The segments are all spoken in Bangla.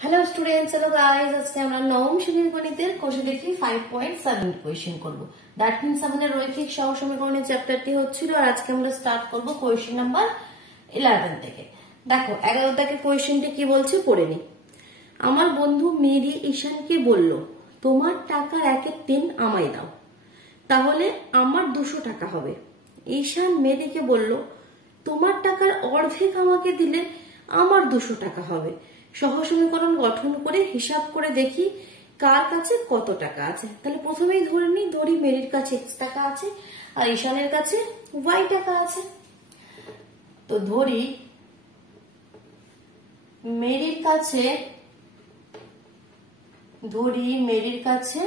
Hello students, hello guys. আজকে আমরা নবম শ্রেণীর গণিতের কোষে দেখি 5.7 কোয়েশ্চেন করব। দ্যাট মিন্স আমাদের রৈখিক সহগ সমীকরণের চ্যাপ্টারটি হচ্ছিল, আর আজকে আমরা স্টার্ট করব কোয়েশ্চেন নাম্বার 11 থেকে। দেখো 11 থেকে কোয়েশ্চেনটি কি বলছে পড়ে নি। আমার বন্ধু মেরি ঈশানকে বলল, তোমার টাকার 1/3 আমায় দাও, তাহলে আমার 200 টাকা হবে। ঈশান মেরিকে বলল, তোমার টাকার অর্ধেক আমাকে দিলে আমার 200 টাকা হবে। সহসমীকরণ গঠন করে হিসাব করে দেখি কার কাছে কত টাকা আছে। তাহলে প্রথমেই ধরি মেরির কাছে x টাকা আছে আর ঈশানের কাছে y টাকা আছে। তো ধরি মেরির কাছে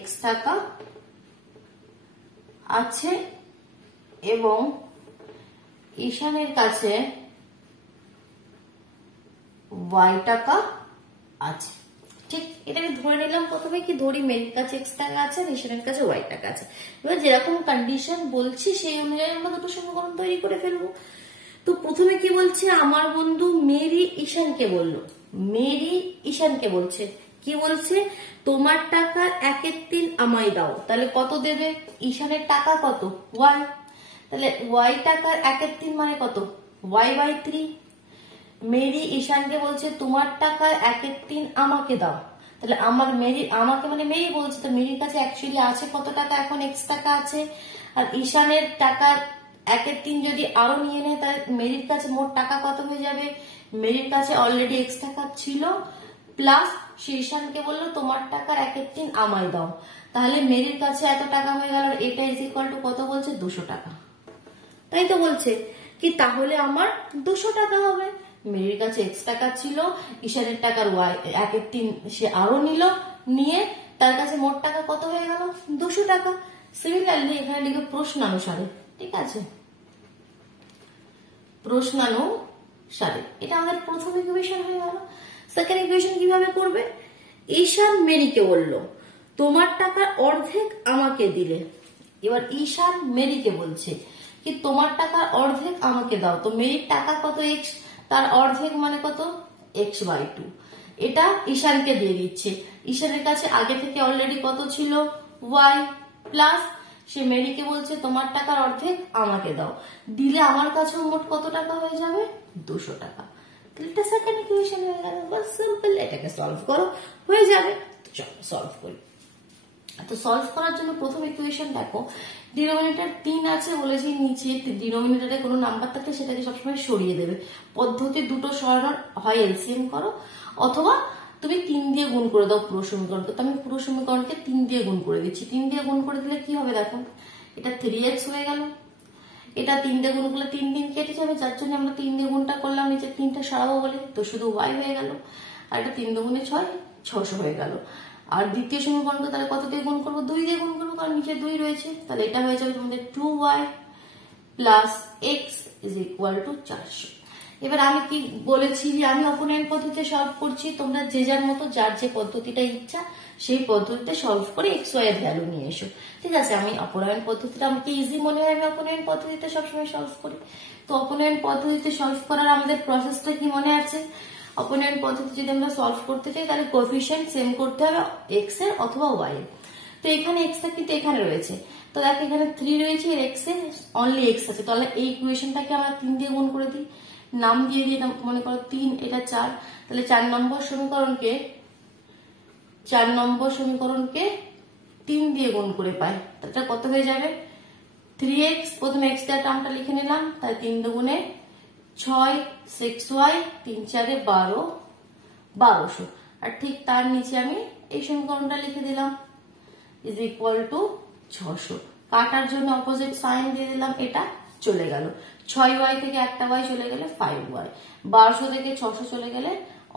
x টাকা আছে এবং ঈশানের কাছে y টাকা আছে। ঠিক, এটা আমি ধরে নিলাম। প্রথমে কি ধরি মেরির কাছে x টাকা আছে আর ঈশানের কাছে y টাকা আছে। এবার যেরকম কন্ডিশন বলছি সেই অনুযায়ী আমরা দুটো সমীকরণ তৈরি করে ফেলবো। তো প্রথমে কি বলছে, আমার বন্ধু মেরি ঈশানকে বলল। মেরি ঈশানকে বলছে, কি বলছে, তোমার টাকার 1/3 আমায় দাও। তাহলে কত দেবে? ঈশানের টাকা কত? y। তাহলে y টাকার 1/3 মানে কত? y/3। মেরি ঈশানকে বলছে তোমার টাকার 1/3 আমাকে দাও। তাহলে আমাকে মানে মেরি বলছে, তো মেরির কাছে অ্যাকচুয়ালি আছে কত টাকা? এখন x টাকা আছে। আর ঈশানের টাকার 1/3 যদি আরো নিয়ে নেয় তাহলে মেরির কাছে মোট টাকা কত হয়ে যাবে? মেরির কাছে অলরেডি x টাকা ছিল, প্লাস সে ঈশানকে বললো তোমার টাকার 1/3 আমায় দাও। তাহলে মেরির কাছে এত টাকা হয়ে গেল। এটা ইজ ইকুয়াল টু কত বলছে? 200 টাকা। তাই তো বলছে কি, তাহলে আমার 200 টাকা হবে। মেরির কাছে x টাকা ছিল, ঈশানের টাকার y 1/3 সে আরো নিয়ে তার কাছে মোট টাকা কত হয়ে গেল? 200 টাকা। সিমিলারলি এখানে লিখে প্রশ্নানুসারে। ঠিক আছে, প্রশ্নানুসারে। এটা আমাদের প্রথম ইকুয়েশন হয়ে গেল। সেকেন্ড ইকুয়েশন কিভাবে করবে? ঈশান মেরিকে বলল, তোমার টাকার অর্ধেক আমাকে দিলে। এবার ঈশান মেরিকে বলছে কি, তোমার টাকার অর্ধেক আমাকে দাও। তো মেরির টাকা কত? x, তার অর্ধেক মানে কত? x/2। এটা ঈশানকে দিয়ে দিচ্ছে। ঈশানের কাছে আগে থেকে অলরেডি কত ছিল? y, প্লাস সে মেরিকে বলছে তোমার টাকার অর্ধেক আমাকে দাও, দিলে আমার কাছে মোট কত টাকা হয়ে যাবে? 200 টাকা। তাহলে এটা সেকেন্ড ইকুয়েশন হয়ে গেল। বাস সিম্পল, এটাকে সলভ করো, হয়ে যাবে। চলো সলভ করি। তো সলভ করার জন্য প্রথম ইকুয়েশন দেখো, ডিনোমিনেটর 3 আছে বলেছি, নিচে ডিনোমিনেটরে কোনো নাম্বার থাকলে সেটাকে সবসময় সরিয়ে দেবে। পদ্ধতি দুটো সরানোর, হয় এলসিএম করো অথবা তুমি 3 দিয়ে গুণ করে দাও পুরো সমীকরণকে। তো আমি পুরো সমীকরণকে 3 দিয়ে গুণ করে দিচ্ছি। 3 দিয়ে গুণ করে দিলে কি হবে দেখো, এটা 3x হয়ে গেল। এটা 3 দিয়ে গুণ করলে 3 3 কেটে যাবে, যার জন্য আমরা 3 দিয়ে গুণটা করলাম, নিচে 3টা সরাবো বলে, তো শুধু y হয়ে গেল। আর এটা 3 দুগুণে 6, 600 হয়ে গেল। আর দ্বিতীয় সমীকরণকে তাহলে কত দিয়ে গুণ করবো? 2 দিয়ে গুণ করবো, কারণ নিচে 2 রয়েছে। তাহলে এটা হয়ে যাবে তোমাদের 2y plus x is equal to 400। এবার আমি কি বলেছি যে আমি অপনয়ন পদ্ধতিতে সলভ করছি, তোমরা যে যার মতো যার যে পদ্ধতিটা ইচ্ছা সেই পদ্ধতিতে সলভ করে x y এর ভ্যালু নিয়ে এসো। ঠিক আছে, আমি অপনয়ন পদ্ধতিটা আমাকে ইজি মনে হয়, আমি অপনয়ন পদ্ধতিতে সবসময় সলভ করি। তো অপনয়ন পদ্ধতিতে সলভ করার আমাদের প্রসেসটা কি মনে আছে? অপনয়ন পদ্ধতি যদি আমরা সলভ করতে চাই তাহলে কোএফিসিয়েন্ট সেম করতে হবে x এর অথবা y এর। তো এখানে x টা কিন্তু এখানে রয়েছে, তো দেখো এখানে 3 রয়েছে, এর x এর অনলি x আছে। তাহলে এই ইকুয়েশনটাকে আমরা 3 দিয়ে গুণ করে দিই, নাম দিয়ে দিই, মনে করো 3, এটা 4। তাহলে 4 নম্বর সমীকরণকে 3 দিয়ে গুণ করে পাই। এটা কত হয়ে যাবে? 3x, প্রথমে x এর টার্মটা লিখে নিলাম, তাই 3 দুগুণে 6, 6y, 3 4 12, 1200। আর ঠিক তার নিচে আমি এই সমীকরণটা লিখে দিলাম ইজ ইকুয়াল টু 600। কাটার জন্য অপোজিট সাইন দিয়ে দিলাম, এটা চলে গেল। 6y থেকে একটা y চলে গেলে 5y, 1200 থেকে 600 চলে গেলে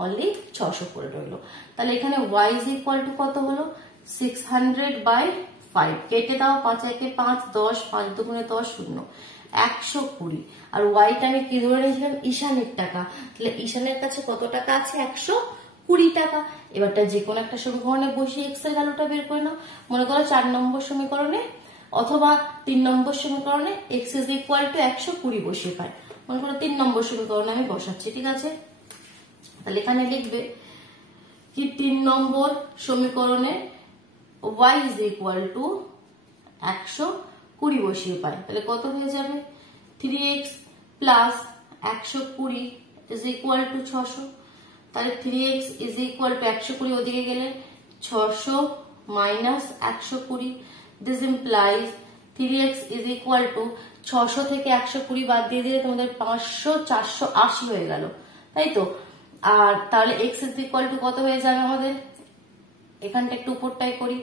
অনলি 600 করে রইলো। তাহলে এখানে y ইজ ইকুয়াল টু কত হলো? 600/5। কেটে দাও, 5 একে 5, 10, 5 দুগুণে 10, 0, 120। আর ওয়াইটা আমি কি ধরে নিয়েছিলাম? ঈশানের টাকা। তাহলে ঈশানের কাছে কত টাকা আছে? 120 টাকা। এবারটা যে কোনো একটা সমীকরণে বসিয়ে x এর ভ্যালুটা বের করে নাও। মনে করো 4 নম্বর সমীকরণে অথবা 3 নম্বর সমীকরণে x ইজ ইকুয়াল টু 120 বসিয়ে পাই। মনে করো 3 নম্বর সমীকরণে আমি বসাচ্ছি, ঠিক আছে। তাহলে এখানে লিখবে কি 3 নম্বর সমীকরণে y ইজ ইকুয়াল টু 120 বসিয়ে পাই, তাহলে কত হয়ে যাবে 3x plus 120 is equal two 600। তাহলে 3x ইজ ইকুয়াল টু 120 ওদিকে গেলে 600 minus 120, this implies 3x is equal two 600 থেকে 120 বাদ দিয়ে দিলে তোমাদের 500 480 হয়ে গেল, তাই তো। আর তাহলে x ইজ ইকুয়াল টু কত হয়ে যাবে আমাদের, এখানটা একটু উপরটাই করি,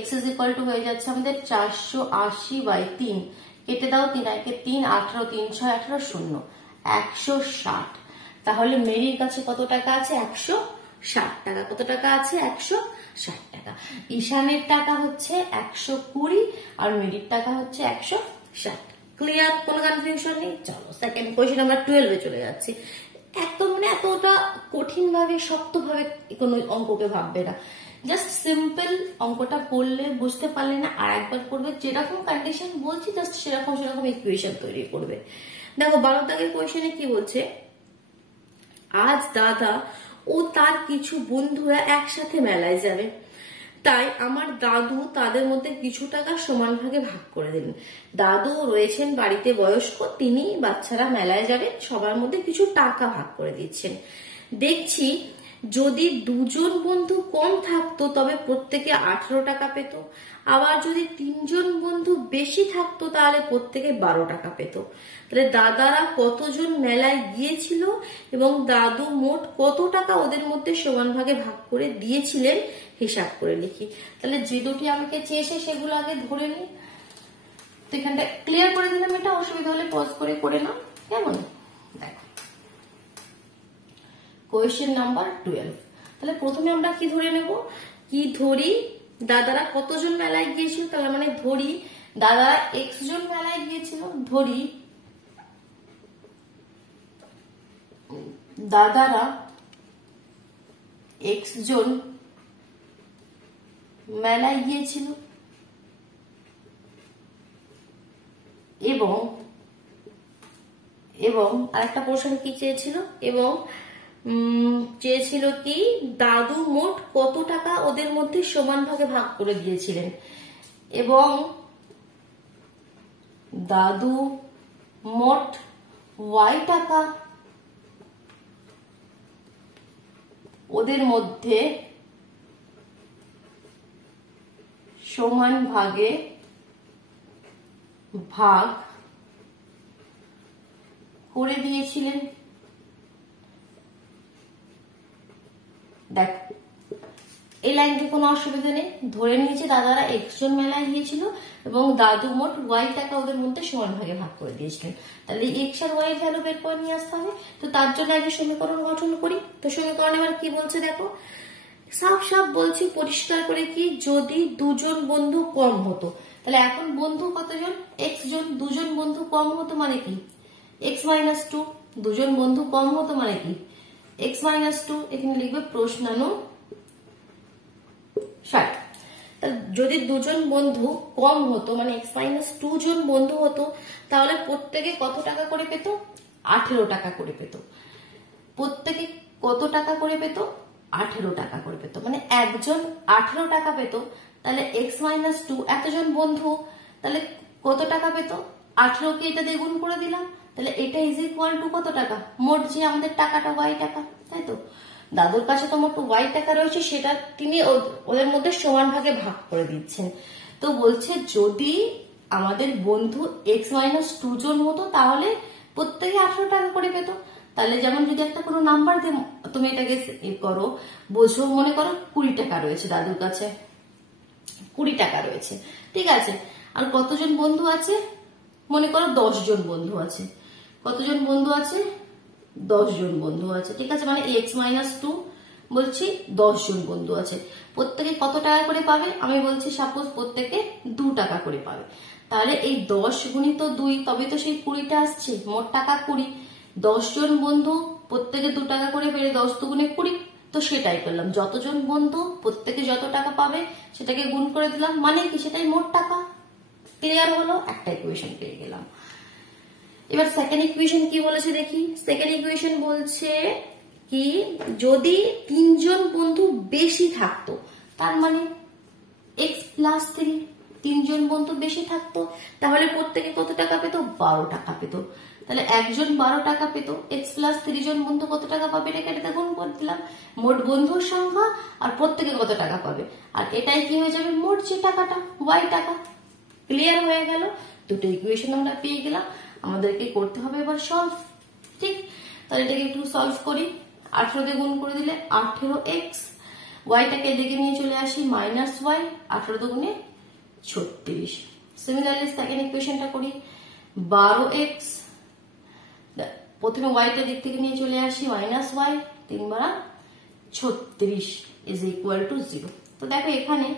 x ইজ ইকুয়াল টু হয়ে যাচ্ছে আমাদের 480/3, কেটে দাও 3 একে 3 18 3 6 18 0 160। তাহলে মেরির কাছে কত টাকা আছে 160 টাকা। কত টাকা আছে 160 টাকা। ঈশানের টাকা হচ্ছে 120 আর মেরির টাকা হচ্ছে 160। ক্লিয়ার, কোনো কনফিউশন নেই। চলো সেকেন্ড কোয়েশ্চেন আমরা 12 এ চলে যাচ্ছি। একদম মানে এতটা কঠিন ভাবে শক্ত ভাবে কোনো অঙ্ককে ভাববে না, জাস্ট সিম্পল অঙ্কটা পড়লে বুঝতে পারলে না আর একবার পড়বে, যেরকম কন্ডিশন বলছি জাস্ট সেরকম ইকুয়েশন তৈরি করবে। দেখো 12 দাগের কোয়েশ্চেনে কি বলছে, আজ দাদা ও তার কিছু বন্ধুরা একসাথে মেলায় যাবে, তাই আমার দাদু তাদের মধ্যে কিছু টাকা সমান ভাগে ভাগ করে দিলেন। দাদু রয়েছেন বাড়িতে বয়স্ক, তিনি বাচ্চারা মেলায় যাবেন, সবার মধ্যে কিছু টাকা ভাগ করে দিচ্ছেন। দেখছি যদি দুজন বন্ধু কম থাকতো তবে প্রত্যেকে 18 টাকা পেত, আবার যদি 3 জন বন্ধু বেশি থাকতো তাহলে প্রত্যেকে 12 টাকা পেত। তাহলে দাদারা কতজন মেলায় গিয়েছিল এবং দাদু মোট কত টাকা ওদের মধ্যে সমান ভাগে ভাগ করে দিয়েছিলেন হিসাব করে লিখি। তাহলে যে দুটি আমাকে চেয়েছে সেগুলো আগে ধরে নিই। তো এখানটা ক্লিয়ার করে দিলাম, এটা অসুবিধা হলে পজ করে নাও, কেমন? দেখো কোয়েশ্চেন নাম্বার 12। তাহলে প্রথমে আমরা কি ধরে নেব, কি ধরি দাদারা কতজন মেলায় গিয়েছিল, তাহলে মানে ধরি দাদারা x জন মেলায় গিয়েছিল, ধরি দাদারা x জন মেলায় গিয়েছিল এবং আরেকটা প্রশ্ন কি চেয়েছিল, এবং চেয়েছিল কি দাদু মোট কত টাকা ওদের মধ্যে সমান ভাগে ভাগ করে দিয়েছিলেন, এবং দাদু মোট y টাকা ওদের মধ্যে সমান ভাগে ভাগ করে দিয়েছিলেন। দেখ এই লাইনটি কোনো অসুবিধা নেই, ধরে নিয়েছে দাদারা x জন মেলায় গিয়েছিল এবং দাদু মোট y টাকা ওদের মধ্যে সমান ভাগে ভাগ করে দিয়েছিলেন। তাহলে x আর y ভ্যালু বের করে নিয়ে আসতে হবে। তো তার জন্য আগে সমীকরণ গঠন করি। তো সমীকরণ এবার কি বলছে দেখো, সাফ বলছি পরিষ্কার করে কি, যদি দুজন বন্ধু কম হতো, তাহলে এখন বন্ধু কতজন x জন, দুজন বন্ধু কম হতো মানে কি x মাইনাস 2, দুজন বন্ধু কম হতো মানে কি x মাইনাস 2, এখানে লিখবে প্রশ্নানুসার। যদি দুজন বন্ধু কম হতো মানে x মাইনাস 2 জন বন্ধু হতো, তাহলে প্রত্যেকে কত টাকা করে পেত 18 টাকা করে পেত। প্রত্যেকে কত টাকা করে পেত 18 টাকা করে পেত, মানে একজন 18 টাকা পেত। তাহলে x মাইনাস 2 এতজন বন্ধু, তাহলে কত টাকা পেত 18 কে এটা দিয়ে গুণ করে দিলাম, তাহলে এটা ইজ ইকুয়াল টু কত টাকা, মোট যে আমাদের টাকাটা y টাকা, তাই তো। দাদুর কাছে তো মোট y টাকা রয়েছে, সেটা তিনি ওদের মধ্যে সমান ভাগে ভাগ করে দিচ্ছেন। তো বলছে যদি আমাদের বন্ধু x মাইনাস 2 জন হতো তাহলে প্রত্যেকে 18 টাকা করে পেত। তাহলে যেমন যদি একটা কোনো নাম্বার দিয়ে তুমি এটাকে করো, বোঝো, মনে করো 20 টাকা রয়েছে দাদুর কাছে, 20 টাকা রয়েছে, ঠিক আছে। আর কতজন বন্ধু আছে, মনে করো 10 জন বন্ধু আছে। কতজন বন্ধু আছে 10 জন বন্ধু আছে, ঠিক আছে। মানে x মাইনাস 2 বলছি 10 জন বন্ধু আছে, প্রত্যেকে কত টাকা করে পাবে, আমি বলছি সাপোজ প্রত্যেকে 2 টাকা করে পাবে। তাহলে এই 10 গুণিত 2 তবে তো সেই 20টা আসছে, মোট টাকা 20। 10 জন বন্ধু প্রত্যেকে 2 টাকা করে পেলে 10 দুগুণে 20, তো সেটাই করলাম, যতজন বন্ধু প্রত্যেকে যত টাকা পাবে সেটাকে গুণ করে দিলাম, মানে কি সেটাই মোট টাকা। ক্লিয়ার হলো, একটা ইকুয়েশন পেয়ে গেলাম। এবার সেকেন্ড ইকুয়েশন কি বলেছে দেখি। সেকেন্ড ইকুয়েশন বলছে কি যদি 3 জন বন্ধু বেশি থাকতো, তার মানে x+3, 3 জন বন্ধু বেশি থাকতো, তাহলে প্রত্যেকে কত টাকা পেত? 12 টাকা পেত। তাহলে একজন 12 টাকা পেত, x+3 জন বন্ধু কত টাকা পাবে? এটা গুণ করে দিলাম, মোট বন্ধুর সংখ্যা আর প্রত্যেকে কত টাকা পাবে, আর এটাই কি হয়ে যাবে? মোট যে টাকাটা, y টাকা। ক্লিয়ার হয়ে গেল? দুটো ইকুয়েশন আমরা পেয়ে গেলাম, আমাদেরকে করতে হবে এবার সলভ। ঠিক, তাহলে এটাকে একটু সলভ করি। 18 দিয়ে গুণ করে দিলে 18x, ওয়াইটাকে এদিকে নিয়ে চলে আসি মাইনাস ওয়াই, 18 দুগুণে 36। সিমিলারলি সেকেন্ড ইকুয়েশনটা করি, 12x, প্রথমে ওয়াইটা দিক থেকে নিয়ে চলে আসি মাইনাস ওয়াই, 3 বারা 36 ইজ ইকুয়াল টু 0। তো দেখো এখানে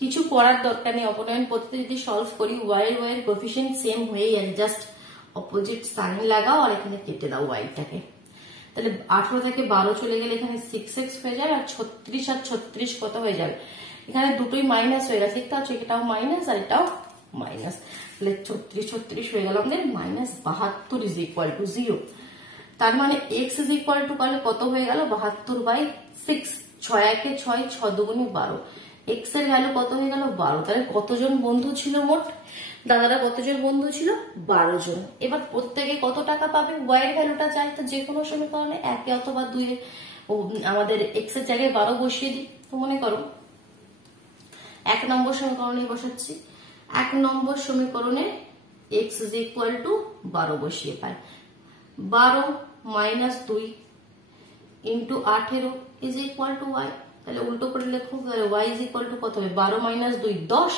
কিছু করার দরকার নেই, অপনয়ন পদ্ধতি যদি সলভ করি ওয়াই এর কোএফিসিয়েন্ট সেম হয়ে যাবে, জাস্ট অপোজিট সাইন লাগাও আর এখানে কেটে দাও ওয়াইটাকে। তাহলে 18 থেকে 12 চলে গেলে এখানে 6x হয়ে যাবে, আর 36 আর 36 কত হয়ে যাবে? এখানে দুটোই মাইনাস হয়ে গেছে, দেখতে পাচ্ছ এটাও মাইনাস আর এটাও মাইনাস, তাহলে 36 36 হয়ে গেল আমাদের -72 ইজ ইকুয়াল টু 0। তার মানে x ইজ ইকুয়াল টু করলে কত হয়ে গেল? 72/6, 6 একে 6, 6 দুগুণে 12, x এর ভ্যালু কত হয়ে গেল? 12। তাহলে কতজন বন্ধু ছিল মোট? দাদারা কতজন বন্ধু ছিল? 12 জন। এবার প্রত্যেকে কত টাকা পাবে? y এর ভ্যালুটা চাই, তো যে কোনো সমীকরণে 1 অথবা 2 আমাদের x এর জায়গায় 12 বসিয়ে দিই। তো মনে করো 1 নম্বর সমীকরণে বসাচ্ছি, 1 নম্বর সমীকরণে x ইজ ইকুয়াল টু 12 বসিয়ে পাই, 12 minus 2 into 18 is equal two y। তাহলে উল্টো করে লেখো, তাহলে y ইজ ইকুয়াল টু কত হবে? 12 মাইনাস 2 10,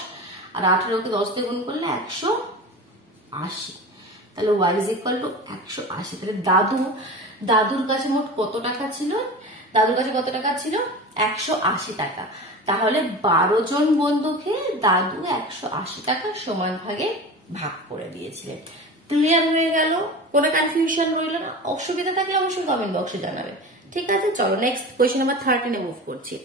আর 18 কে 10 দিয়ে গুণ করলে 180, তাহলে y ইজ ইকুয়াল টু 180। তাহলে দাদুর কাছে মোট কত টাকা ছিল? দাদুর কাছে কত টাকা ছিল? 180 টাকা। তাহলে 12 জন বন্ধুকে দাদু 180 টাকা সমান ভাগে ভাগ করে দিয়েছিলেন। ক্লিয়ার হয়ে গেল? কোনো কনফিউশন রইল না? অসুবিধা থাকলে অবশ্যই কমেন্ট বক্সে জানাবে। ঠিক আছে, চলো নেক্সট কোয়েশ্চেন নাম্বার 13 মুভ করছি।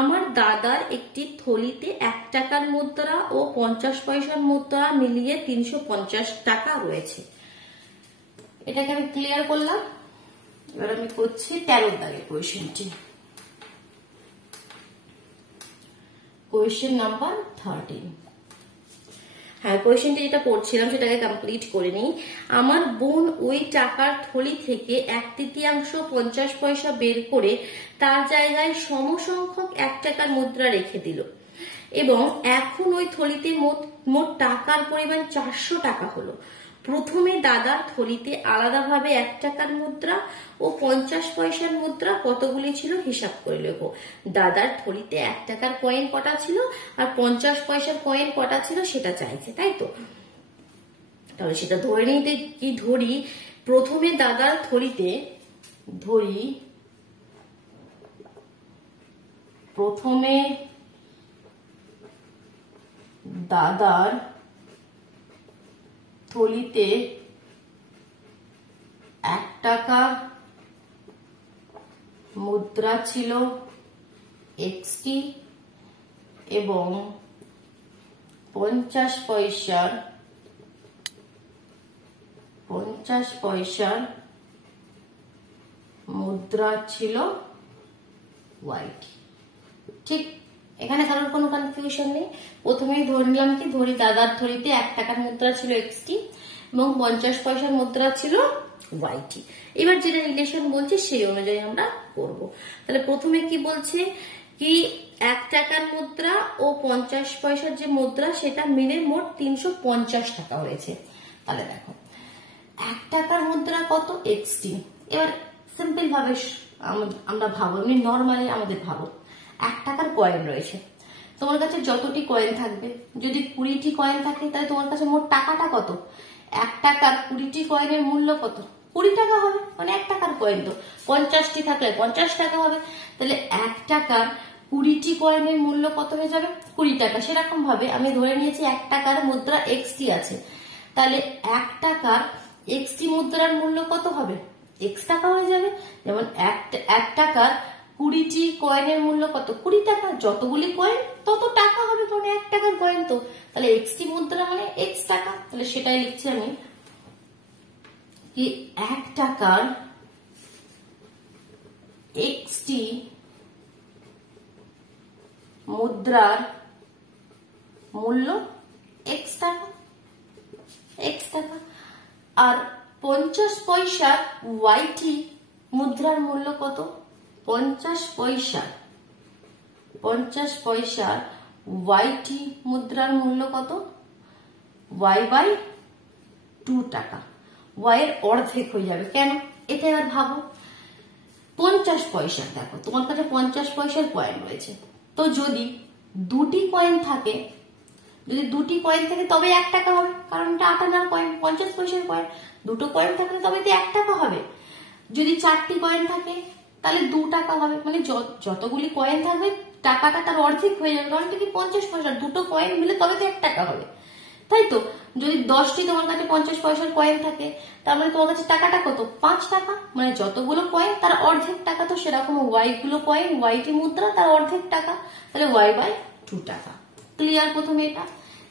আমার দাদার একটি থলিতে 1 টাকার মুদ্রা ও 50 পয়সার মুদ্রা মিলিয়ে 350 টাকা রয়েছে। এটাকে আমি ক্লিয়ার করলাম। এবার আমি করছি 13 দাগের কোয়েশ্চেনটি। Question number 13। হ্যাঁ, কোয়েশ্চেনটি যেটা পড়ছিলাম সেটাকে কমপ্লিট করে নিই। আমার বোন ওই টাকার থলি থেকে 1/3 50 পয়সা বের করে তার জায়গায় সমসংখ্যক 1 টাকার মুদ্রা রেখে দিল, এবং এখন ওই থলিতে মোট টাকার পরিমাণ 400 টাকা হলো। প্রথমে দাদার থলিতে আলাদাভাবে 1 টাকার মুদ্রা ও 50 পয়সার মুদ্রা কতগুলি ছিল হিসাব করে লেখো। দাদার থলিতে 1 টাকার কয়েন কটা ছিল আর 50 পয়সার কয়েন কটা ছিল সেটা চাইছে, তাই তো? তাহলে সেটা ধরে নিতে কি ধরি, প্রথমে দাদার থলিতে প্রথমে দাদার থলিতে 1 টাকা মুদ্রা ছিল XT এবং 50 পয়সার মুদ্রা ছিল YT। ঠিক, এখানে কারোর কোনো কনফিউশন নেই। প্রথমেই ধরে নিলাম কি, ধরি দাদার থলিতে 1 টাকার মুদ্রা ছিল XT এবং 50 পয়সার মুদ্রা ছিল YT। এবার যেটা রিলেশন বলছে সেই অনুযায়ী আমরা করব। তাহলে প্রথমে কি বলছে কি, 1 টাকার মুদ্রা ও 50 পয়সার যে মুদ্রা সেটা মিলে মোট 350 টাকা হয়েছে। তাহলে দেখো 1 টাকার মুদ্রা কত? XT। এবার সিম্পল ভাবে আমরা ভাবো, এমনি নর্মালি আমাদের ভাবো 1 টাকার কয়েন রয়েছে, তোমার কাছে যতটি কয়েন থাকবে, যদি 20টি কয়েন থাকে তাহলে তোমার কাছে মোট টাকাটা কত? 1 টাকার 20টি কয়েনের মূল্য কত? 20 টাকা হবে, মানে 1 টাকার কয়েন তো 50টি থাকলে 50 টাকা হবে। তাহলে 1 টাকার 20টি কয়েনের মূল্য কত হয়ে যাবে? 20 টাকা। সেরকম ভাবে আমি ধরে নিয়েছি 1 টাকার মুদ্রা XT আছে, তাহলে 1 টাকার XT মুদ্রার মূল্য কত হবে? X টাকা হয়ে যাবে। যেমন 1 টাকার 20টি কয়েনের মূল্য কত? 20 টাকা। যতগুলি কয়েন তত টাকা হবে, মানে 1 টাকার কয়েন তো, তাহলে XT মুদ্রা মানে X টাকা। তাহলে সেটাই লিখছি আমি কি 1 টাকার টি মুদ্রার মূল্য এক্স টাকা, এক্স টাকা। আর 50 পয়সার ওয়াইটি মুদ্রার মূল্য কত? 50 পয়সার ওয়াইটি মুদ্রার মূল্য কত? y/2 টাকা। y এর অর্ধেক হয়ে যাবে। কেন? এটা এবার ভাবো, 50 পয়সা, দেখো তোমার কাছে 50 পয়সার কয়েন রয়েছে, তো যদি দুটি কয়েন থাকে, তবে 1 টাকা হবে, কারণ এটা 8 আনার কয়েন, 50 পয়সার কয়েন। দুটো কয়েন থাকলে তবে তো 1 টাকা হবে। যদি 4টি কয়েন থাকে তাহলে 2 টাকা হবে, মানে যতগুলি কয়েন থাকবে টাকাটা তার অর্ধেক হয়ে যাবে, কারণ কি 50 পয়সা, দুটো কয়েন মিলে তবে তো 1 টাকা হবে, তাই তো? যদি 10টি তোমার কাছে 50 পয়সার কয়েন থাকে, তার মানে তোমার কাছে টাকাটা কত? 5 টাকা, মানে যতগুলো কয়েন তার অর্ধেক টাকা। তো সেরকম ওয়াই গুলো কয়েন, ওয়াইটি মুদ্রা তার অর্ধেক টাকা, তাহলে y/2 টাকা। ক্লিয়ার প্রথমে এটা?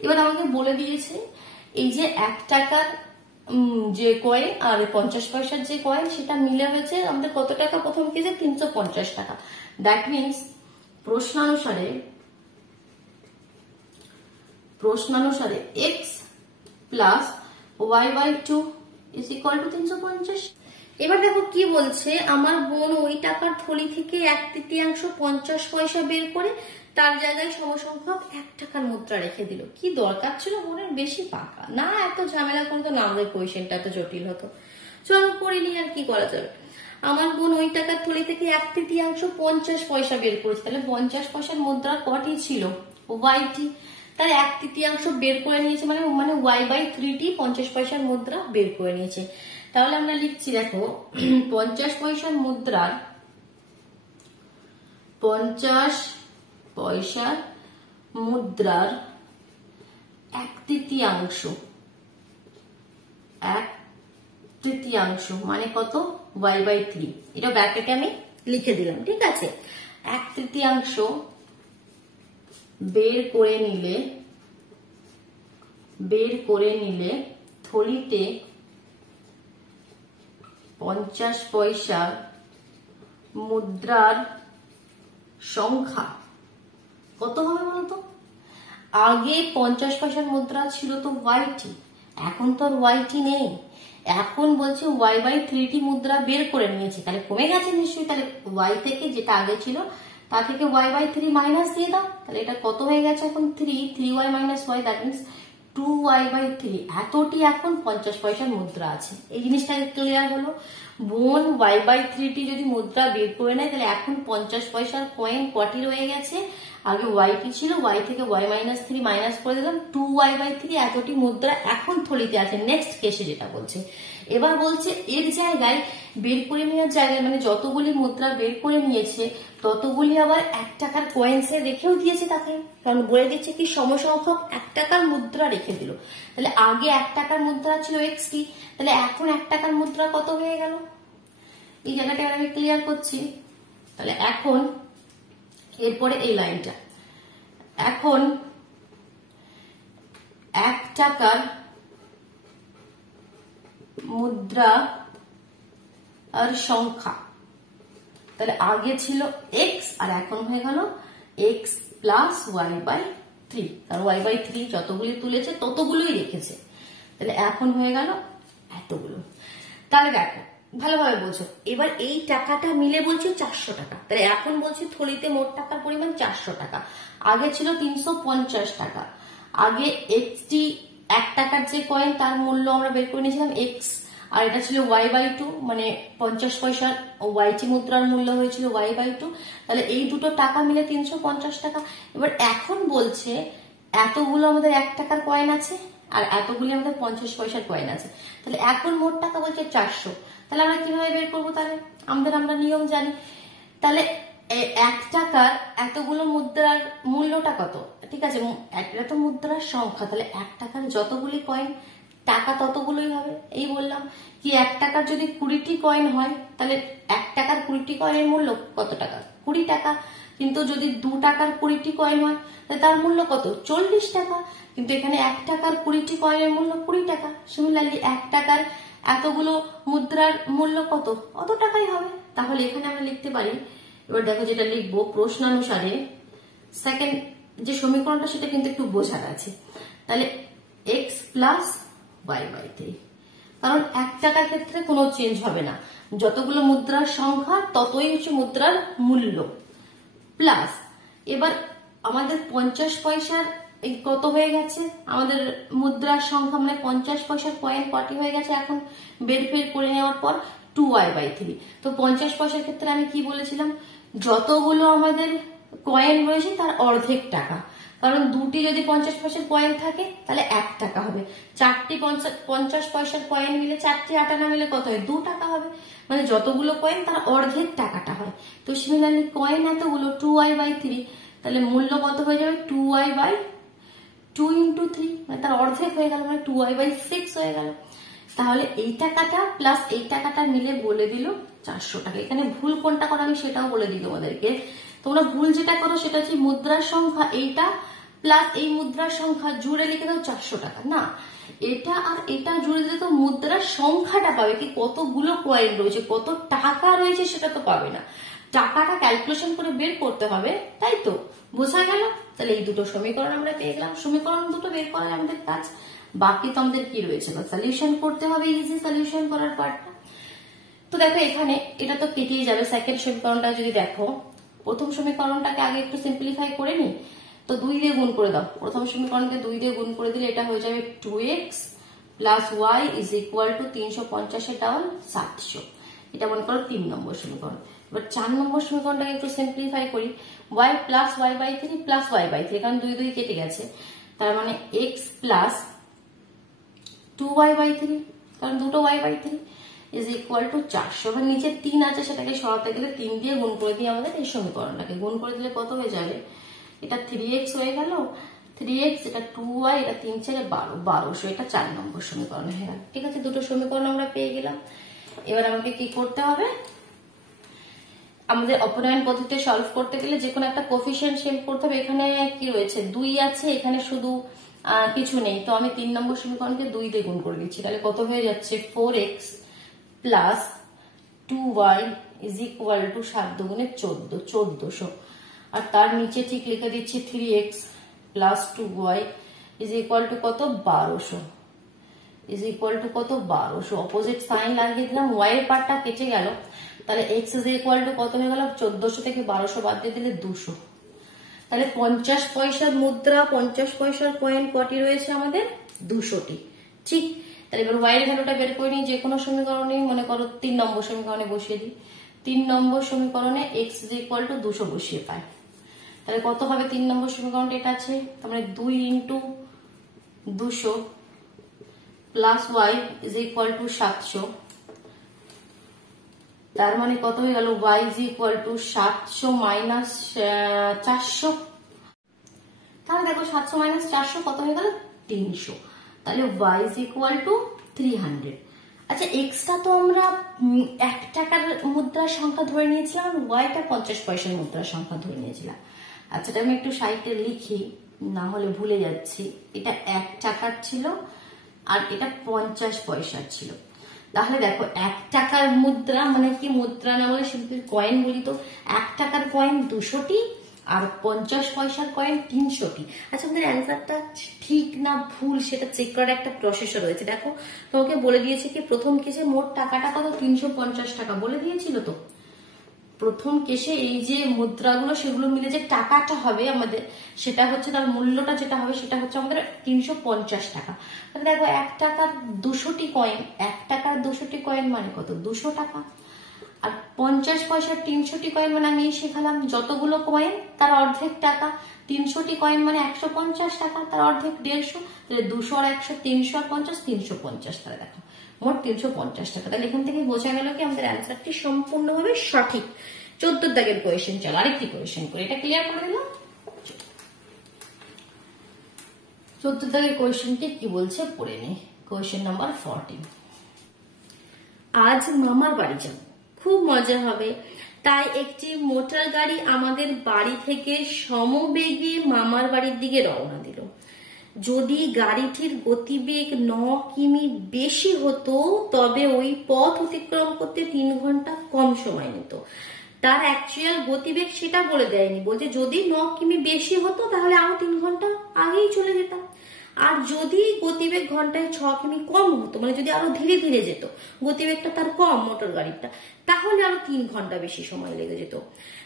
এবার আমাকে বলে দিয়েছে এই যে 1 টাকার যে কয়েন আর 50 পয়সার যে কয়েন সেটা মিলে হয়েছে আমাদের কত টাকা? প্রথম কেসে 350 টাকা। দ্যাট মিনস প্রশ্নানুসারে x plus y/2 is equal to 350। এবার দেখো কি বলছে, আমার বোন ওই টাকার থলি থেকে 1/3 50 পয়সা বের করে তার জায়গায় সমসংখ্যক 1 টাকার মুদ্রা রেখে দিল। কি দরকার ছিল বোনের? বেশি পাকা না, এত ঝামেলা করতো না, আমাদের কোয়েশ্চেনটা এত জটিল হতো। চলো করিনি, আর কি করা যাবে। আমার বোন ওই টাকার থলি থেকে 1/3 50 পয়সা বের করেছে, তাহলে 50 পয়সার মুদ্রা কটি ছিল? ওয়াইটি। তাহলে 1/3 বের করে নিয়েছে, মানে y/3টি 50 পয়সার মুদ্রা বের করে নিয়েছে। তাহলে আমরা লিখছি, দেখো 50 পয়সার মুদ্রার 1/3 মানে কত? y/3। এটা ব্র্যাকেটে আমি লিখে দিলাম, ঠিক আছে? 1/3 বের করে নিলে থলিতে 50 পয়সার মুদ্রার সংখ্যা কত হবে বলতো? আগে 50 পয়সার মুদ্রা ছিল তো ওয়াইটি, এখন তো আর ওয়াইটি নেই। এখন বলছে y/3টি মুদ্রা বের করে নিয়েছে, তাহলে কমে গেছে নিশ্চয়ই। তাহলে y থেকে যেটা আগে ছিল তা থেকে y/3 মাইনাস দিয়ে দাও, তাহলে এটা কত হয়ে গেছে এখন? 3y minus y, that means 2y/3। এতটি এখন 50 পয়সার মুদ্রা আছে। এই জিনিসটা ক্লিয়ার হলো? বোন y/3টি যদি মুদ্রা বের করে নেয়, তাহলে এখন 50 পয়সার কয়েন কটি রয়ে গেছে? আগে ওয়াইটি ছিল, ওয়াই থেকে y-3 মাইনাস করে দিলাম, 2y/3 এতটি মুদ্রা এখন থলিতে আছে। নেক্সট কেসে যেটা বলছে, এবার বলছে এর জায়গায় বের করে নেওয়ার জায়গায়, মানে যতগুলি মুদ্রা বের করে নিয়েছে ততগুলি আবার 1 টাকার কয়েন্সে রেখেও দিয়েছে তাকে, কারণ বলে দিচ্ছে কি সমসংখ্যক 1 টাকার মুদ্রা রেখে দিল। তাহলে আগে 1 টাকার মুদ্রা ছিল x, তাহলে এখন 1 টাকার মুদ্রা কত হয়ে গেল? এই জায়গাটা আমি ক্লিয়ার করছি। তাহলে এখন এরপরে এই লাইনটা, এখন 1 টাকার মুদ্রা আর সংখ্যা, তাহলে আগে ছিল x আর এখন হয়ে গেল x প্লাস y/3, কারণ y/3 যতগুলি তুলেছে ততগুলোই রেখেছে, তাহলে এখন হয়ে গেল এতগুলো। তাহলে দেখো ভালোভাবে বোঝো, এবার এই টাকাটা মিলে বলছে 400 টাকা, তাহলে এখন বলছে থলিতে মোট টাকার পরিমাণ 400 টাকা, আগে ছিল 350 টাকা। আগে এক্সটি 1 টাকার যে কয়েন তার মূল্য আমরা বের করে নিয়েছিলাম x, আর এটা ছিল y/2, মানে 50 পয়সার ওয়াইটি মুদ্রার মূল্য হয়েছিল y/2, তাহলে এই দুটো টাকা মিলে 350 টাকা। এবার এখন বলছে এতগুলো আমাদের 1 টাকার কয়েন আছে আর এতগুলি আমাদের 50 পয়সার কয়েন আছে, তাহলে এখন মোট টাকা বলছে 400। তাহলে আমরা কিভাবে বের করবো? তাহলে আমরা নিয়ম জানি, তাহলে 1 টাকার এতগুলো মুদ্রার মূল্যটা কত? ঠিক আছে, এটা তো মুদ্রার সংখ্যা, তাহলে 1 টাকার যতগুলি কয়েন টাকা ততগুলোই হবে। এই বললাম কি 1 টাকার যদি 20টি কয়েন হয়, তাহলে 1 টাকার 20টি কয়েনের মূল্য কত টাকা? 20 টাকা। কিন্তু যদি 2 টাকার 20টি কয়েন হয় তাহলে তার মূল্য কত? 40 টাকা। কিন্তু এখানে 1 টাকার 20টি কয়েনের মূল্য 20 টাকা। সিমিলারলি 1 টাকার এতগুলো মুদ্রার মূল্য কত? অত টাকাই হবে। তাহলে এখানে আমরা লিখতে পারি এবার দেখো যেটা লিখবো প্রশ্নানুসারে সেকেন্ড যে সমীকরণটা সেটা কিন্তু একটু বোঝার আছে। তাহলে এক্স প্লাস ওয়াই বাই 3, কারণ 1 টাকার ক্ষেত্রে কোনো চেঞ্জ হবে না, যতগুলো মুদ্রার সংখ্যা ততই হচ্ছে মুদ্রার মূল্য, প্লাস এবার আমাদের 50 পয়সার কত হয়ে গেছে, আমাদের মুদ্রার সংখ্যা মানে 50 পয়সার কয়েন কটি হয়ে গেছে এখন বের করে নেওয়ার পর 2y বাই 3। তো 50 পয়সার ক্ষেত্রে আমি কি বলেছিলাম, যতগুলো আমাদের কয়েন রয়েছে তার অর্ধেক টাকা, কারণ দুটি যদি 50 পয়সার কয়েন থাকে তাহলে 1 টাকা হবে, 4টি 50 পয়সার কয়েন মিলে 4টি আটা না মিলে কত হয় 2 টাকা হবে, মানে যতগুলো কয়েন তার অর্ধেক টাকাটা হয়। তো সিমিলারলি কয়েন এতগুলো 2y বাই 3, তাহলে মূল্য কত হয়ে যাবে 2y বাই 2 ইন্টু 3, মানে তার অর্ধেক হয়ে গেল, মানে 2y বাই 6 হয়ে গেল। তাহলে এই টাকাটা প্লাস এই টাকাটা মিলে বলে দিল 400 টাকা। এখানে ভুল কোনটা করো আমি সেটাও বলে দিই তোমাদেরকে। তোমরা ভুল যেটা করো সেটা হচ্ছে মুদ্রার সংখ্যা এইটা প্লাস এই মুদ্রার সংখ্যা জুড়ে লিখে দাও 400 টাকা, না এটা আর এটা জুড়ে দিলে তো মুদ্রার সংখ্যাটা পাবে, কি কতগুলো কয়েন রয়েছে কত টাকা রয়েছে সেটা তো পাবে না, টাকাটা ক্যালকুলেশন করে বের করতে হবে, তাই তো বোঝা গেল। তাহলে এই দুটো সমীকরণ আমরা পেয়ে গেলাম, সমীকরণ দুটো বের করা আমাদের কাজ, বাকি তো আমাদের কি রয়েছে বা সলিউশন করতে হবে, ইজি সলিউশন করার পার্টটা। তো দেখো এখানে এটা তো কেটেই যাবে, সেকেন্ড সমীকরণটা যদি দেখো, প্রথম সমীকরণটাকে আগে একটু সিম্পলিফাই করে নি, তো 2 দিয়ে গুণ করে দাও, প্রথম সমীকরণকে 2 দিয়ে গুণ করে দিলে এটা হয়ে যাবে 2x plus y is equal to 350 double 700, এটা মনে করো 3 নম্বর সমীকরণ। এবার 4 নম্বর সমীকরণটাকে একটু সিম্পলিফাই করি, y plus y by 3 plus y by 3, কারণ 2 2 কেটে গেছে, তার মানে x প্লাস 2y বাই 3, কারণ দুটো y by 3 is equal to 400। এবার নিচে 3 আছে সেটাকে সরাতে গেলে 3 দিয়ে গুণ করে দিয়ে আমাদের এই সমীকরণটাকে গুণ করে দিলে কত হয়ে যাবে, এটা 3x হয়ে গেল, 3x এটা 2y, এটা 3 4 12, 1200, এটা 4 নম্বর সমীকরণ হয়ে গেল। ঠিক আছে, দুটো সমীকরণ আমরা পেয়ে গেলাম। এবার আমাকে কি করতে হবে, আমাদের অপনয়ন পদ্ধতিতে সলভ করতে গেলে যে কোনো একটা কোফিশিয়েন্ট সেভ করতে হবে। এখানে কি রয়েছে 2 আছে, এখানে শুধু কিছু নেই, তো আমি 3 নম্বর সমীকরণকে 2 দিয়ে গুণ করে দিচ্ছি, তাহলে কত হয়ে যাচ্ছে 4x plus 2y is equal two 7 দুগুণে 14, 1400, আর তার নিচে ঠিক লিখে দিচ্ছি 3x plus 2y is equal two কত 1200, ইজ ইকুয়াল টু কত 1200, অপোজিট সাইন লাগিয়ে দিলাম, y এর পার্টটা কেটে গেল, তাহলে x ইজ ইকুয়াল টু কত হয়ে গেল 1400 থেকে 1200 বাদ দিয়ে দিলে 200। তাহলে 50 পয়সার মুদ্রা 50 পয়সার কয়েন কটি রয়েছে আমাদের 200টি। ঠিক, তাহলে এবার y এর ভ্যালুটা বের করে নিই, যে কোনো সমীকরণে মনে করো 3 নম্বর সমীকরণে বসিয়ে দিই, 3 নম্বর সমীকরণে x ইজ ইকুয়াল টু 200 বসিয়ে পাই, তাহলে কত হবে 3 নম্বর সমীকরণটা এটা আছে, তার মানে 2 into 200 plus y is equal two 700, তার মানে কত হয়ে গেল y is equal two 700 minus 400, তাহলে দেখো 700 মাইনাস 400 কত হয়ে গেল 300, তাহলে y ইজ ইকুয়াল টু 300। আচ্ছা এক্সটা তো আমরা 1 টাকার মুদ্রার সংখ্যা ধরে নিয়েছিলাম, ওয়াইটা 50 পয়সার মুদ্রার সংখ্যা ধরে নিয়েছিলাম। আচ্ছা এটা আমি একটু সাইডে লিখি, না হলে ভুলে যাচ্ছি, এটা 1 টাকার ছিল আর এটা 50 পয়সার ছিল। তাহলে দেখো 1 টাকার মুদ্রা মানে কি, মুদ্রা না বলে সিম্পল কয়েন বলি, তো 1 টাকার কয়েন 200টি আর 50 পয়সার কয়েন 300টি। আচ্ছা আমাদের অ্যান্সারটা ঠিক না ভুল সেটা চেক করার একটা প্রসেস রয়েছে। দেখো তোমাকে বলে দিয়েছে কি প্রথম কেসে মোট টাকাটা কত 350 টাকা বলে দিয়েছিল, তো প্রথম কেসে এই যে মুদ্রাগুলো সেগুলো মিলে যে টাকাটা হবে আমাদের, সেটা হচ্ছে তার মূল্যটা যেটা হবে সেটা হচ্ছে আমাদের 350 টাকা। তাহলে দেখো 1 টাকার 200টি কয়েন, 1 টাকার 200টি কয়েন মানে কত 200 টাকা, আর 50 পয়সার 300টি কয়েন মানে আমি শেখালাম যতগুলো কয়েন তার অর্ধেক টাকা, 300টি কয়েন মানে 150 টাকা, তার অর্ধেক 150, তাহলে 200 আর 100 300 আর 50 350, তাহলে দেখো মোট 350 টাকা। তাহলে এখান থেকে বোঝা গেল কি আমাদের অ্যান্সারটি সম্পূর্ণভাবে সঠিক। 14 দাগের কোয়েশ্চেন, চলো আরেকটি কোয়েশ্চেন করে এটা ক্লিয়ার করে দিলাম। 14 দাগের কোয়েশ্চেনটি কি বলছে পড়ে নি। কোয়েশ্চেন নাম্বার 14, আজ মামার বাড়ি যাব, খুব মজা হবে, তাই একটি মোটর গাড়ি আমাদের বাড়ি থেকে সমবেগে মামার বাড়ির দিকে রওনা দিল। যদি গাড়িটির গতিবেগ 9 কিমি বেশি হতো তবে ওই পথ অতিক্রম করতে 3 ঘন্টা কম সময় নিত। তার অ্যাকচুয়াল গতিবেগ সেটা বলে দেয়নি, বলছে যদি 9 কিমি বেশি হতো তাহলে আরো 3 ঘন্টা আগেই চলে যেতাম, আর যদি গতিবেগ ঘন্টায় 6 কিমি কম হতো, মানে যদি আরো ধীরে ধীরে যেত, গতিবেগটা তার কম মোটর গাড়িটা, তাহলে আরো 3 ঘন্টা বেশি সময় লেগে যেত।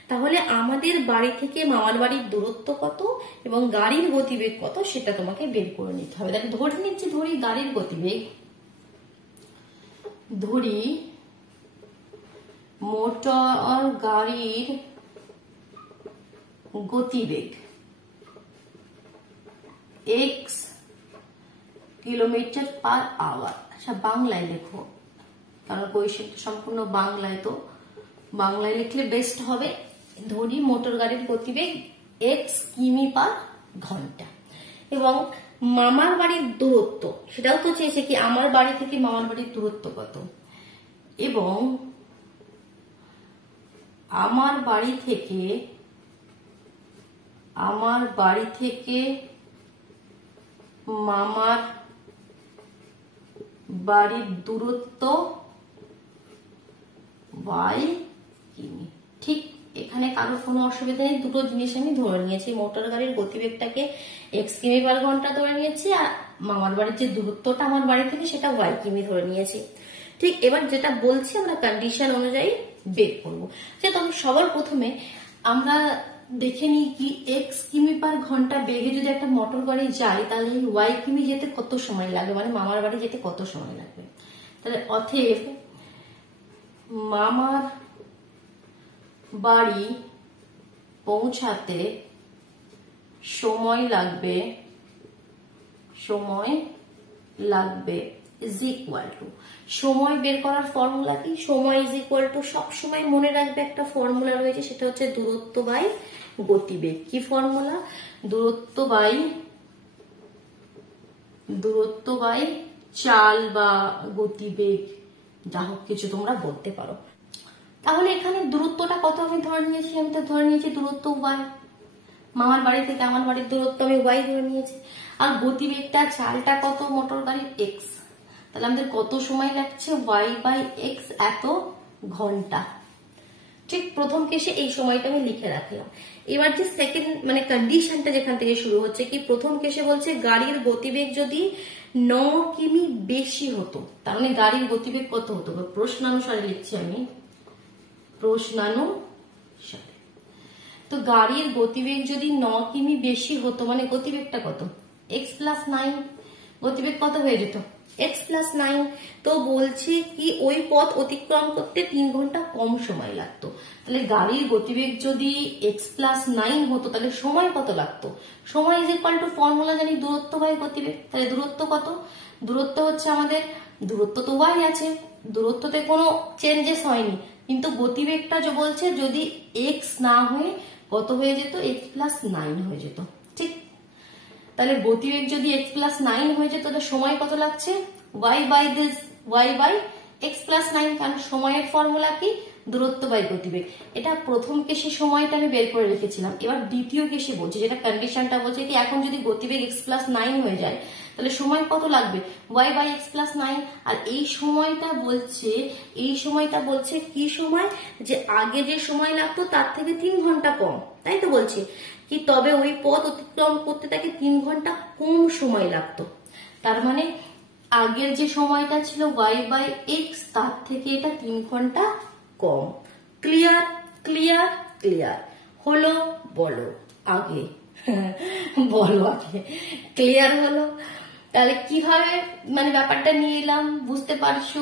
তাহলে আমাদের বাড়ি থেকে মামার বাড়ির দূরত্ব কত এবং গাড়ির গতিবেগ কত সেটা তোমাকে বের করে নিতে হবে। তাহলে ধরে নিচ্ছি, ধরি গাড়ির গতিবেগ, ধরি মোটর গাড়ির গতিবেগ x কিলোমিটার পার আওয়ার। আচ্ছা বাংলায় লেখো, কারণ কোয়েশ্চেন সম্পূর্ণ বাংলায়, তো বাংলায় লিখলে বেস্ট হবে। ধরি মোটর গাড়ির গতিবেগ x কিমি পার ঘন্টা এবং মামার বাড়ির দূরত্ব, সেটাও তো চেয়েছে কি আমার বাড়ি থেকে মামার বাড়ির দূরত্ব কত, এবং আমার বাড়ি থেকে মামার বাড়ির দূরত্ব y কিমি। ঠিক এখানে কারোর কোনো অসুবিধা নেই, দুটো জিনিস আমি ধরে নিয়েছি, মোটর গাড়ির গতিবেগটাকে x কিমি পার ঘন্টা ধরে নিয়েছি, আর মামার বাড়ির যে দূরত্বটা আমার বাড়ি থেকে সেটা y কিমি ধরে নিয়েছি। ঠিক এবার যেটা বলছি আমরা কন্ডিশন অনুযায়ী বের করবো। যেহেতু আমি সবার প্রথমে আমরা দেখে নিই কি x কিমি পার ঘন্টা বেগে যদি একটা মোটর গাড়ি যায় তাহলে y কিমি যেতে কত সময় লাগবে, মানে মামার বাড়ি যেতে কত সময় লাগবে। তাহলে অতএব মামার বাড়ি পৌঁছাতে সময় লাগবে ইজ ইকুয়াল টু, সময় বের করার ফর্মুলা কি, সময় ইজ ইকুয়াল টু সবসময় মনে রাখবে একটা ফর্মুলা রয়েছে, সেটা হচ্ছে দূরত্ব বাই গতিবেগ। কি ফর্মুলা? দূরত্ব বাই চাল বা গতিবেগ, যা হোক কিছু তোমরা বলতে পারো। তাহলে এখানে দূরত্বটা কত আমি ধরে নিয়েছি, আমি তো ধরে নিয়েছি দূরত্ব y, মামার বাড়ি থেকে আমার বাড়ির দূরত্ব আমি y ধরে নিয়েছি, আর গতিবেগটা চালটা কত মোটর গাড়ির x, তাহলে আমাদের কত সময় লাগছে y বাই x এত ঘন্টা। ঠিক প্রথম কেসে এই সময়টা আমি লিখে রাখলাম। এবার যে সেকেন্ড মানে কন্ডিশনটা যেখান থেকে শুরু হচ্ছে কি, প্রথম কেসে বলছে গাড়ির গতিবেগ যদি 9 কিমি বেশি হতো, তার মানে গাড়ির গতিবেগ কত হতো, প্রশ্নানুসারে লিখছি আমি, প্রশ্নানুসারে। তো গাড়ির গতিবেগ যদি 9 কিমি বেশি হতো মানে গতিবেগটা কত, x প্লাস 9, গতিবেগ কত হয়ে যেত x প্লাস 9। তো বলছে কি ওই পথ অতিক্রম করতে 3 ঘন্টা কম সময় লাগতো। তাহলে গাড়ির গতিবেগ যদি x প্লাস 9 হতো তাহলে সময় কত লাগতো, সময় ইজ ইকুয়াল টু ফর্মুলা জানি দূরত্ব বাই গতিবেগ। তাহলে দূরত্ব কত, দূরত্ব হচ্ছে আমাদের, দূরত্ব তো y আছে, দূরত্বতে কোনো চেঞ্জেস হয়নি, কিন্তু গতিবেগটা যে বলছে যদি x না হয়ে কত হয়ে যেত, x প্লাস 9 হয়ে যেত। ঠিক, তাহলে গতিবেগ যদি x প্লাস 9 হয়ে যেত তাহলে সময় কত লাগছে y বাই x প্লাস 9, কারণ সময়ের ফর্মুলা কি দূরত্ব বাই গতিবেগ। এটা প্রথম কেসে সময়টা আমি বের করে রেখেছিলাম। এবার দ্বিতীয় কেসে বলছে, যেটা কন্ডিশনটা বলছে কি এখন যদি গতিবেগ x প্লাস 9 হয়ে যায় তাহলে সময় কত লাগবে y বাই x প্লাস 9, আর এই সময়টা বলছে কি সময়, যে আগে যে সময় লাগতো তার থেকে 3 ঘন্টা কম, তাই তো বলছে কি, তবে ওই পথ অতিক্রম করতে তাকে 3 ঘন্টা কম সময় লাগতো। তার মানে আগের যে সময়টা ছিল y বাই x তার থেকে এটা 3 ঘন্টা কম। ক্লিয়ার ক্লিয়ার ক্লিয়ার হলো, বলো আগে বলো আগে, ক্লিয়ার হলো? তাহলে কিভাবে মানে ব্যাপারটা নিয়ে এলাম বুঝতে পারছো?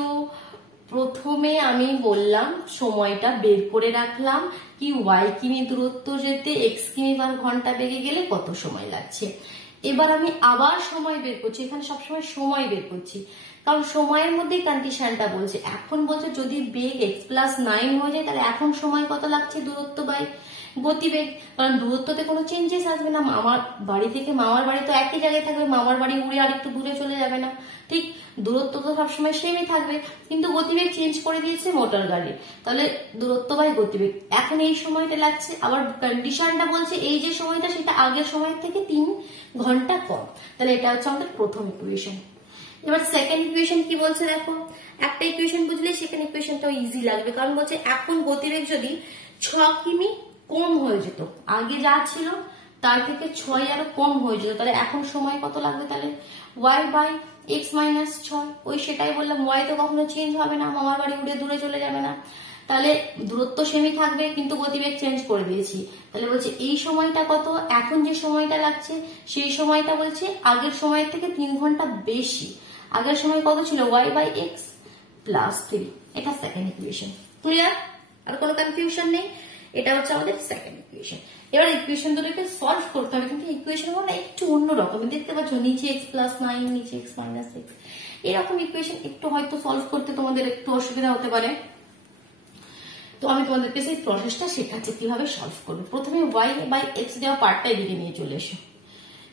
প্রথমে আমি বললাম সময়টা বের করে রাখলাম কি y কিমি দূরত্ব যেতে x কিমি পার ঘন্টা বেগে গেলে কত সময় লাগছে। এবার আমি আবার সময় বের করছি, এখানে সবসময় সময় বের করছি কারণ সময়ের মধ্যেই কন্ডিশনটা বলছে। এখন বলছে যদি বেগ x প্লাস 9 হয়ে যায় তাহলে এখন সময় কত লাগছে দূরত্ব বাই গতিবেগ, কারণ দূরত্বতে কোনো চেঞ্জেস আসবে না, মামার বাড়ি থেকে মামার বাড়ি তো একই জায়গায় থাকবে, মামার বাড়ি উড়ে আর একটু দূরে চলে যাবে না। ঠিক, দূরত্ব তো সবসময় সেমই থাকবে, কিন্তু গতিবেগ চেঞ্জ করে দিয়েছে মোটর গাড়ি, তাহলে দূরত্ব বাই গতিবেগ। এখন এই সময়টা লাগছে, আবার কন্ডিশনটা বলছে এই যে সময়টা সেটা আগের সময়ের থেকে 3 ঘন্টা কম। তাহলে এটা হচ্ছে আমাদের প্রথম ইকুয়েশন। এবার সেকেন্ড ইকুয়েশন কি বলছে দেখো, একটা ইকুয়েশন বুঝলে সেকেন্ড ইকুয়েশনটাও ইজি লাগবে, কারণ বলছে এখন গতিবেগ যদি 6 কিমি কম হয়ে যেত, আগে যা ছিল তার থেকে 6 আরো কম হয়ে যেত, তাহলে এখন সময় কত লাগবে? তাহলে y বাই x মাইনাস 6, ওই সেটাই বললাম, y তো কখনো চেঞ্জ হবে না, মামার বাড়ি উড়ে দূরে চলে যাবে না, তাহলে দূরত্ব সেমই থাকবে কিন্তু গতিবেগ চেঞ্জ করে দিয়েছি। তাহলে বলছে এই সময়টা কত, এখন যে সময়টা লাগছে সেই সময়টা বলছে আগের সময়ের থেকে 3 ঘন্টা বেশি। আগের সময় কত ছিল? y বাই x প্লাস 3, এটা সেকেন্ড ইকুয়েশন। ক্লিয়ার? আর কোনো কনফিউশন নেই? এটা হচ্ছে আমাদের সেকেন্ড ইকুয়েশন। এবার ইকুয়েশন দুটোকে সলভ করতে হবে, কিন্তু ইকুয়েশন গুলো একটু অন্যরকম, দেখতে পাচ্ছ নিচে x প্লাস 9, নিচে x মাইনাস 6, এরকম ইকুয়েশন একটু হয়তো সলভ করতে তোমাদের একটু অসুবিধা হতে পারে। তো আমি তোমাদেরকে সেই প্রসেসটা শেখাচ্ছি কিভাবে সলভ করবে। প্রথমে y বাই x দেওয়া পার্টটা এদিকে নিয়ে চলে এসো,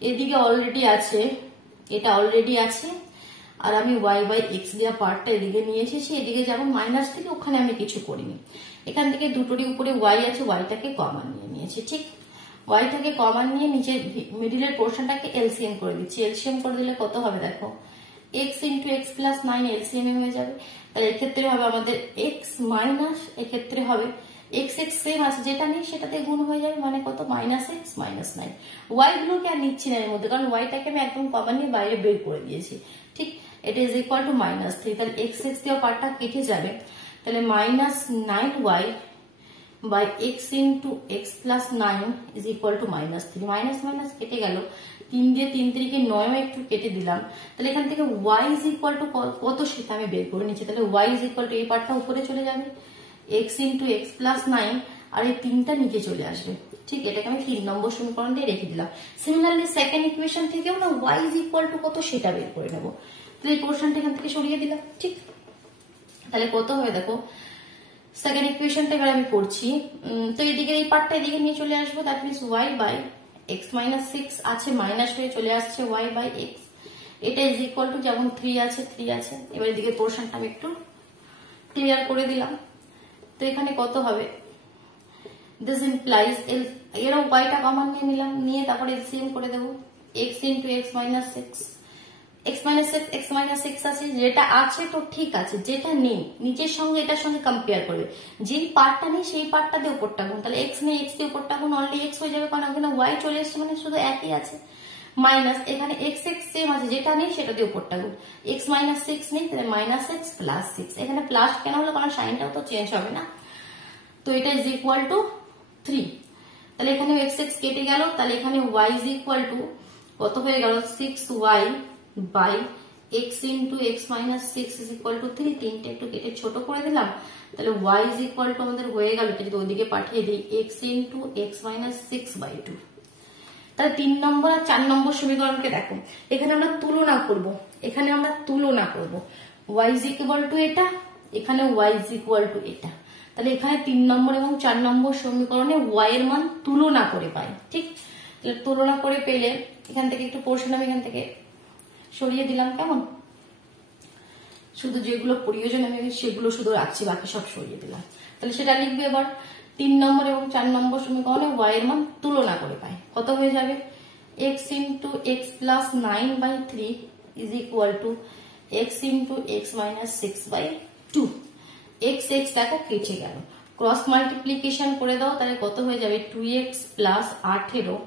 এদিকে অলরেডি আছে, এটা অলরেডি আছে, আর আমি y বাই x দেওয়া পার্টটা এদিকে নিয়ে এসেছি, এদিকে যেমন মাইনাস থেকে ওখানে আমি কিছু করিনি, এখান থেকে দুটোরই উপরে y আছে, yটাকে কমন নিয়ে নিয়েছি, ঠিক yটাকে কমন নিয়ে নিচে মিডিলের পোর্শনটাকে এলসিএম করে দিচ্ছি। এলসিএম করে দিলে কত হবে দেখো, x into x plus 9 LCM হয়ে যাবে, তাহলে এক্ষেত্রে হবে আমাদের x মাইনাস, এক্ষেত্রে হবে x সেম আছে, যেটা নেই সেটাতে গুণ হয়ে যাবে, মানে কত? Minus x minus 9। y গুলোকে আর নিচ্ছি না এর মধ্যে, কারণ yটাকে আমি একদম কমন নিয়ে বাইরে বের করে দিয়েছি, ঠিক। এটা ইজ ইকুয়াল টু মাইনাস 3, তাহলে x দেওয়া পার্টটা কেটে যাবে, তাহলে minus 9y by x into x plus 9 is equal to minus 3, minus minus কেটে গেল, 3 দিয়ে 3 3 9 একটু কেটে দিলাম, তাহলে এখান থেকে y ইজ ইকুয়াল টু কত সেটা আমি বের করে নিচ্ছি, তাহলে y ইজ ইকুয়াল টু এই পার্টটা উপরে চলে যাবে, এক্স ইন্টু এক্স প্লাস 9, আর এই 3টা নিচে চলে আসবে, ঠিক। এটাকে আমি 3 নম্বর সমীকরণ দিয়ে রেখে দিলাম। সিমিলারলি সেকেন্ড ইকুয়েশন থেকেও না y ইজ ইকুয়াল টু কত সেটা বের করে নেবো, তাহলে এই পোর্শনটা এখান থেকে সরিয়ে দিলাম, ঠিক। তাহলে কত হবে দেখো, সেকেন্ড ইকুয়েশনটা এবার আমি করছি, তো এদিকে এই পার্টটা এদিকে নিয়ে চলে আসবো, that means y by x minus 6 আছে, মাইনাস হয়ে চলে আসছে y বাই x, এটা ইজ ইকুয়াল টু যেমন 3 আছে 3 আছে, এবার এদিকে পোর্শনটা আমি একটু ক্লিয়ার করে দিলাম। তো এখানে কত হবে, দিস ইমপ্লাইজ এরও yটা কমন নিয়ে নিলাম, নিয়ে তারপরে এলসিএম করে দেবো, x into x minus 6, x minus 6 x minus 6 আছে, যেটা আছে তো ঠিক আছে, যেটা নেই নিচের সঙ্গে এটার সঙ্গে কম্পেয়ার করবে, যেই পার্টটা নেই সেই পার্টটা দিয়ে উপরটা গুণ, তাহলে x নেই, x দিয়ে উপরটা গুণ, অনলি x হয়ে যাবে, কারণ ওখানে y চলে এসছে মানে শুধু একই আছে, মাইনাস এখানে x সেম আছে, যেটা নেই সেটা দিয়ে উপরটা গুণ, x মাইনাস 6 নেই, তাহলে মাইনাস x প্লাস 6, এখানে প্লাস কেন হলো, কারণ সাইনটাও তো চেঞ্জ হবে না, তো এটা ইজ ইকুয়াল টু 3, তাহলে এখানে x কেটে গেল, তাহলে এখানে y ইজ ইকুয়াল টু কত হয়ে গেল, 6y by x into x minus 6 is equal to 3, 3টা একটু কেটে ছোট করে দিলাম, তাহলে y ইজ ইকুয়াল টু আমাদের হয়ে গেল, এটা যদি ওইদিকে পাঠিয়ে দিই, x into x minus 6 by 2। তাহলে 3 নম্বর আর 4 নম্বর সমীকরণকে দেখো, এখানে আমরা তুলনা করব, এখানে আমরা তুলনা করব, y ইজ ইকুয়াল টু এটা, এখানে y ইজ ইকুয়াল টু এটা, তাহলে এখানে 3 নম্বর এবং 4 নম্বর সমীকরণে y এর মান তুলনা করে পাই, ঠিক। তাহলে তুলনা করে পেলে এখান থেকে একটু পোর্শন আমি এখান থেকে সরিয়ে দিলাম, কেমন, শুধু যেগুলো প্রয়োজন আমি সেগুলো শুধু রাখছি, বাকি সব সরিয়ে দিলাম। তাহলে সেটা লিখবে এবার, 3 নম্বর এবং 4 নম্বর সমীকরণে y এর মান তুলনা করে পাই, কত হয়ে যাবে, x into x plus 9 by 3 is equal to x into x minus 6 by 2, x দেখো কেটে গেল, ক্রস মাল্টিপ্লিকেশন করে দাও, তাহলে কত হয়ে যাবে, 2x প্লাস 18,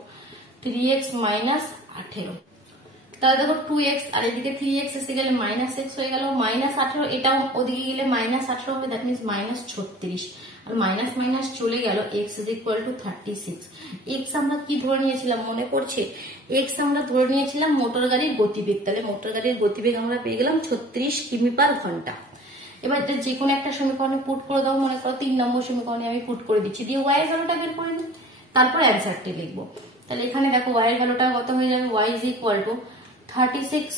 3x মাইনাস 18, তাহলে দেখো 2x আর এদিকে 3x এসে গেলে মাইনাস x হয়ে গেল, মাইনাস 18, এটাও ওদিকে গেলে মাইনাস 18 হবে, দ্যাট মিনস মাইনাস 36, আর মাইনাস মাইনাস চলে গেল, x is equal to 36। x আমরা কি ধরে নিয়েছিলাম মনে পড়ছে, x আমরা ধরে নিয়েছিলাম মোটর গাড়ির গতিবেগ, তাহলে মোটর গাড়ির গতিবেগ আমরা পেয়ে গেলাম 36 কিমি পার ঘন্টা। এবার এটা যে কোনো একটা সমীকরণে পুট করে দাও, মনে করো 3 নম্বর সমীকরণে আমি পুট করে দিচ্ছি, দিয়ে y এর ভ্যালুটা বের করে দিই, তারপর অ্যান্সারটি লিখবো। তাহলে এখানে দেখো y এর ভ্যালুটা কত হয়ে যাবে, y is equal to 36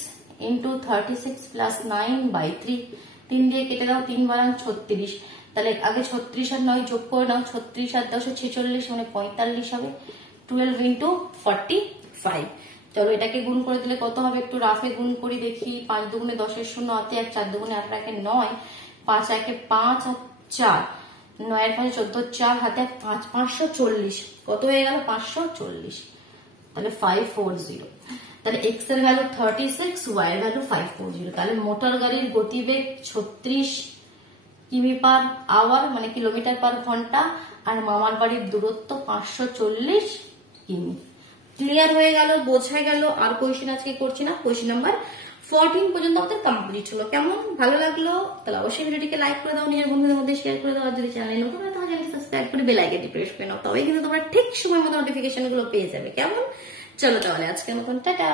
into 36 plus 9 by 3, 3 দিয়ে কেটে দাও, 3 বারাং 36, তাহলে আগে 36 আর 9 যোগ করে নাও, 36 আর 10 46 মানে 45 হবে, 12 ইন্টু 45, চলো এটাকে গুণ করে দিলে কত হবে, একটু রাফে গুণ করি দেখি, 5 দুগুণে 10 এর 0 হাতে, আর 4 দুগুণে 8 একে 9, 5 একে 5 আর 4, 9 এর 5 14, 4 হাতে 5, 540, কত হয়ে গেল 540, তাহলে 540, তাহলে x এর ভ্যালু 36, y এর ভ্যালু 540, তাহলে মোটর গাড়ির গতিবেগ 36 কিমি পার আওয়ার মানে কিলোমিটার পার ঘন্টা, আর মামার বাড়ির দূরত্ব 540 কিমি। ক্লিয়ার হয়ে গেল, বোঝা গেল। আর কোয়েশ্চেন আজকে করছি না। কোয়েশ্চেন নাম্বার 14 পর্যন্ত আমাদের কমপ্লিট হলো। কেমন, ভালো লাগলো? তাহলে অবশ্যই ভিডিওটিকে লাইক করে দাও, নিজের বন্ধুদের মধ্যে শেয়ার করে দাও। আর যদি চ্যানেলে নতুন হয় তাহলে চ্যানেলকে সাবস্ক্রাইব করে বেল আইকনটি প্রেস করে নাও, তবেই কিন্তু তোমরা ঠিক সময় মতো নোটিফিকেশন গুলো পেয়ে যাবে। কেমন? চলো তাহলে আজকের মতন টাটা।